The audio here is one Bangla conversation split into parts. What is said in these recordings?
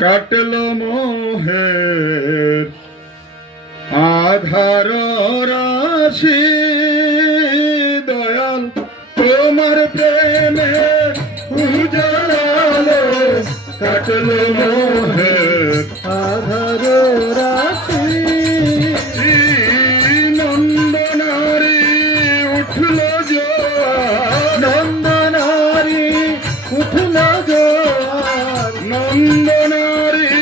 কাটলো মোহের আধার রাশি দয়াল তোমার প্রেমে উজালো কাটলো মোহের আধার রাশি নন্দনারী উঠলো জোয়ার নন্দনারী উঠলো জোয়ার নন্দনারী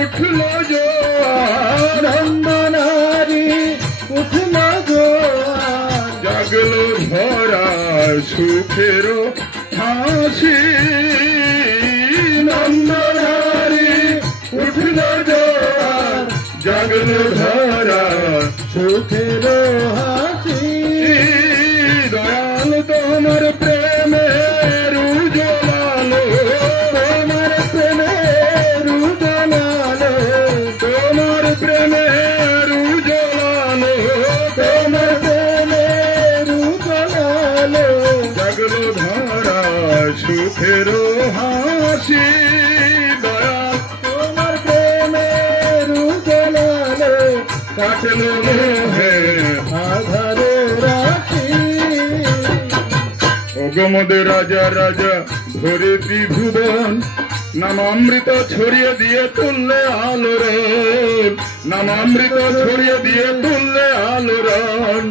উঠলো জোয়ার নন্দনারী উঠলো জোয়ার জাগলো ধরা সুখের হাসি নন্দনারী উঠলো জোয়ার জাগলো ধরা সুখের হাসি দয়াল তোমার প্রেমের উজ্জ্বলালো তোমার প্রেমের উজ্জ্বলালো তোমার প্রেমের উজ্জ্বলালো তোমার প্রেমের উজ্জ্বলালো জাগলো ধরা সুখের হাসি দয়াল তোমার প্রেমের উজ্জ্বলালো কাটলো মোহে আধার রাশি অগমদের রাজা রাজা ধরে ত্রিভুবন নামামৃত ছড়িয়ে দিয়ে তুললে আলোড়ন নামামৃত ছড়িয়ে দিয়ে তুললে আলোড়ন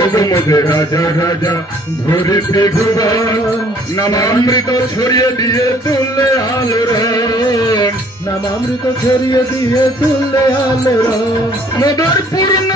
অগমদের রাজা রাজা ধরে ত্রিভুবন নামামৃত ছড়িয়ে দিয়ে তুললে আলোড়ন নামামৃত ছড়িয়ে দিয়ে তুললে আলোড়ন মদের পূর্ণ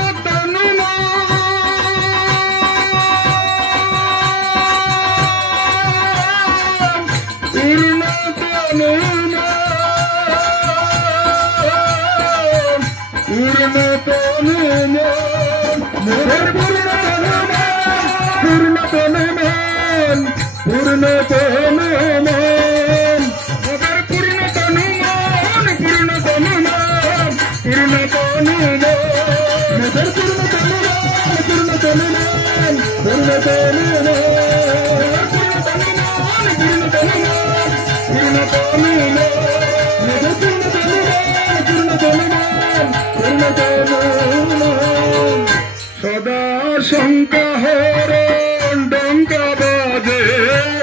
সদা শঙ্কা হরণ ডঙ্কা বাজে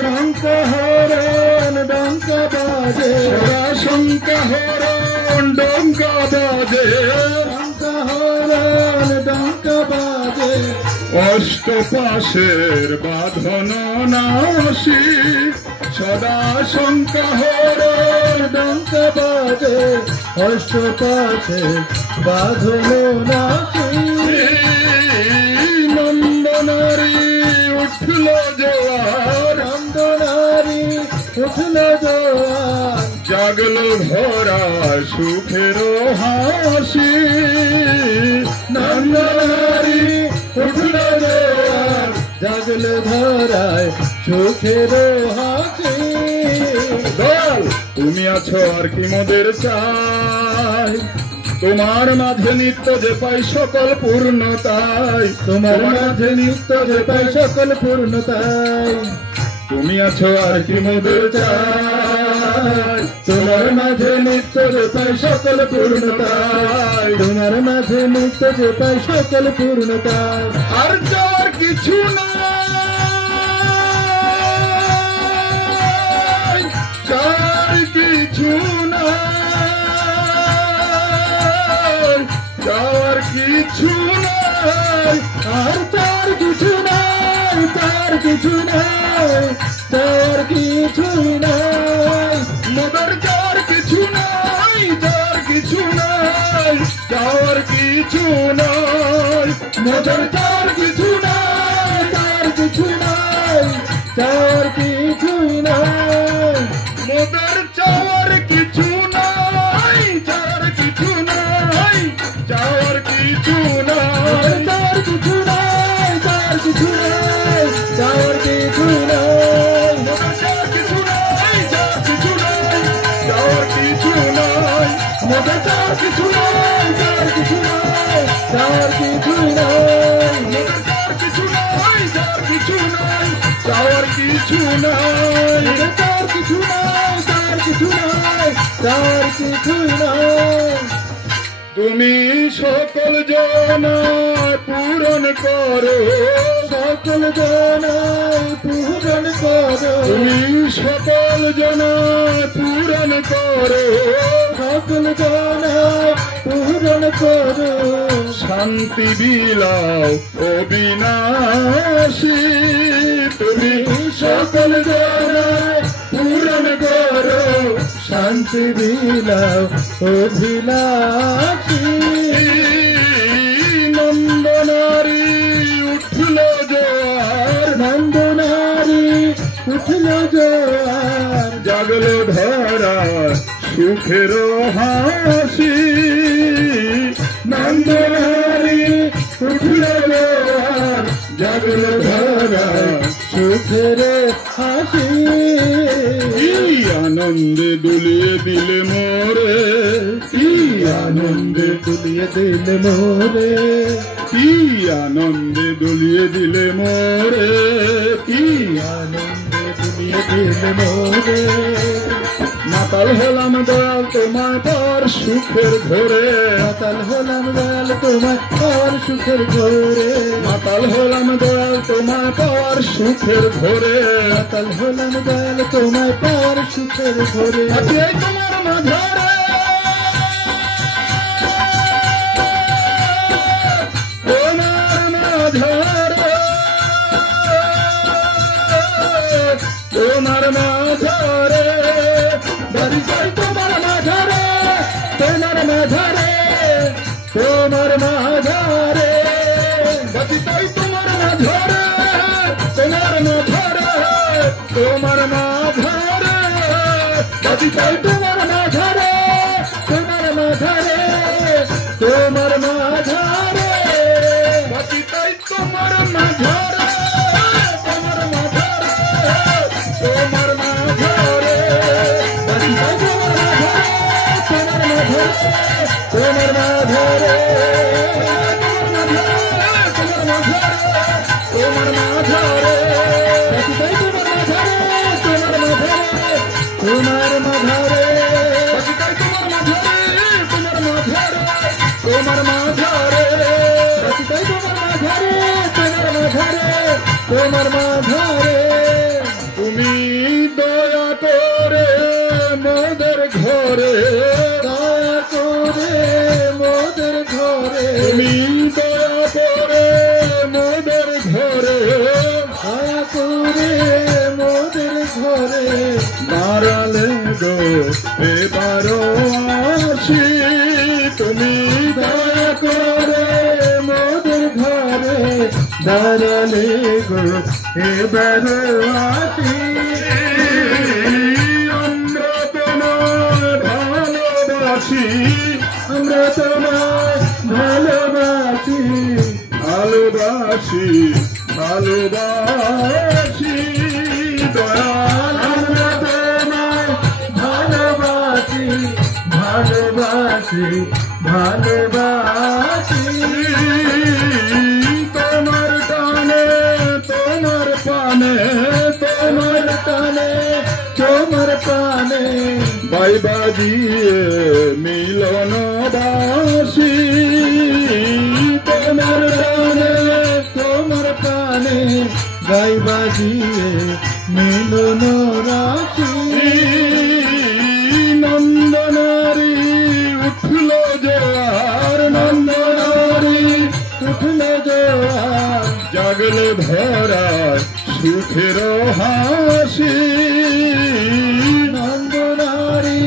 ডঙ্কা হরণ ডঙ্কা বাজে সদা শঙ্কা হরণ ডঙ্কা বাজে ডঙ্কা হরণ ডঙ্কা বাজে অষ্টপাশের বাঁধন নাশি সদা শঙ্কা হরণ ডঙ্কা বাজে অষ্টপাশে বাঁধলো নাশি নন্দনারী উঠলো জোয়ার নন্দনারী উঠলো জোয়ার জাগলো ভরা সুখের হাসি নন্দনারী উঠলো জোয়ার জাগলো ধরায় সুখের হাসি দয়াল তুমি আছো আর কি মোদের চাই তোমার মাঝে নিত্য যে পাই সকল পূর্ণতাই তোমার মাঝে নিত্য যে পাই সকল পূর্ণতাই তুমি আছো আর কি মোদের চাই তোমার মাঝে নিত্য যে পাই সকল পূর্ণতাই তোমার মাঝে নিত্য যে পাই সকল পূর্ণতাই আর যার কিছু নাই যার কিছু নাই যার কিছু নাই আর তার কিছু নাই তার কিছু নাই তার কিছু নাই মদর যার কিছু নাই যার কিছু নাই যার কিছু নাই মদর তার কিছু নাই তার কিছু নাই তার কিছু নাই মদর চাওয়ার কিছু নাই যার কিছু নাই যাওয়ার কিছু নাই তার কিছু নাই তার কিছু নাই তার কিছু নাই মদর যার কিছু নাই যার কিছু নাই যাওয়ার কিছু নাই মদর তার কিছু নাই তার কিছু নাই তার কিছু নাই মদর যার কিছু নাই যার কিছু নাই যাওয়ার কিছু নাই তার কিছু নাই তার কিছু নাই তার কিছুই নাই। তুমি সকল জনায় পূরণ করো, সকল জনায় পূরণ করো, তুমি সকল জনায় পূরণ করো, সকল জনায় পূরণ করো। শান্তি বিলাও অবিনাশী, তুমি সকল জনায় পূরণ করো, শান্তি বিলাও অভিলাষী। নন্দনারী উঠল জোয়ার, নন্দনারী উঠল জোয়ার, জাগল ধরা সুখের হাসি। নন্দনারী উঠল জোয়ার, জাগল ধরা সুখের হাসি। কি আনন্দে দুলিয়ে দিলে মোরে, কি আনন্দে দুলিয়ে দিলে মোরে, কি আনন্দে দুলিয়ে দিলে মোরে, কি আনন্দে দুলিয়ে দিলে মোরে। মাতাল হলাম দয়াল তোমার পর সুখের ঘরে, মাতাল হলাম দয়াল তোমার পর সুখের ঘরে, মাতাল হলাম দয়াল তোমার পর সুখের ঘরে। মাতাল হলাম দয়াল তোমার পর সুখের ঘরে। আজকে তোমার মাঝারে তোমার মাঝারে, তোমার মাঝারে বাড়ি যাই তোমার মাঝারে, তোমার মাঝারে, তোমার মাঝারে, বাকি তাই তোমার মাঝারে, তোমার মাঝারে, তোমার মাঝারে, বাকি তাই তোমার মাঝারে, তোমার মাঝারে, তোমার মাঝারে, বাকি তাই তোমার মাঝারে, তোমার মাঝারে, তোমার মাঝারে, বাড়ি যাই তোমার মাঝারে, তোমার মাঝারে, তোমার মাঝারে, তোমার মাঝারে, বাড়ি যাই তোমার মাঝারে, তোমার মাঝারে, তোমার মাঝারে, বাকি তাই তোমার মাঝারে, তোমার মাঝারে, তোমার মাঝারে। বাড়ি যাই তোমার মাঝারে, তোমার মাঝারে, তোমার মাঝারে। তুমি দয়া করে মোদের ঘরে, দয়া করে মোদের ঘরে, তুমি দয়া করে মোদের ঘরে, দয়া করে মোদের ঘরে, দাঁড়ালে গো এবারও আসি, তুমি দয়া করে মোদের ঘরে, দাঁড়ালে গো এবার আসি। আমরা তোমার ভালোবাসি, আমরা তোমায় ভালোবাসি, ভালোবাসি, ভালোবাসি দয়াল। আমরা তোমায় ভালোবাসি, ভালোবাসি, ভালোবাসি। তোমার টানে, তোমার পানে, তোমার টানে, তোমার প্রাণে, বাই বাজিয়ে মিলনবাসী। তোমার প্রাণে, তোমার প্রাণে, গাই বাজিয়ে মিলন রাখি। নন্দনারী উঠল জোয়ার, নন্দনারী উঠল জোয়ার, জাগলে ধরা সুখের হাসি। নন্দনারী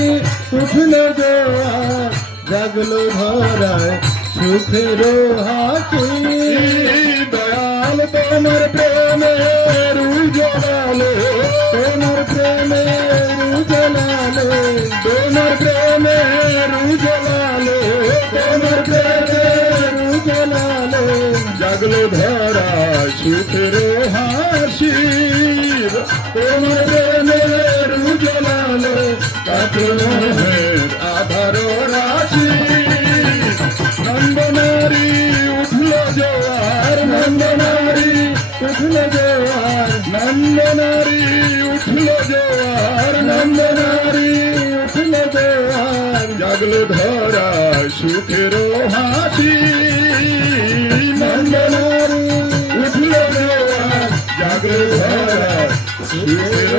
উঠল জোয়ার, জাগলো ধরায় সুখের হাসি। দয়াল তোমার প্রেমের উজ্জ্বলালো, তোমার প্রেমের উজ্জ্বলালো, তোমার প্রেমের উজ্জ্বলালো, তোমার প্রেমের উজ্জ্বলালো, জাগলো ধরা সুখের হাসি। তোমার প্রেমের উজ্জ্বলালো, কাতরের আধার রাশি। নন্দনারী উঠল জোয়ার, নন্দনারী উঠল জোয়ার, নন্দনারী উঠল জোয়ার, নন্দনারী উঠল জোয়ার, জাগলো ধরা সুখের হাসি মঙ্গলার উঠল জাগলো ধরা সুখের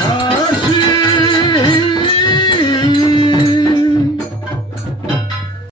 হাসি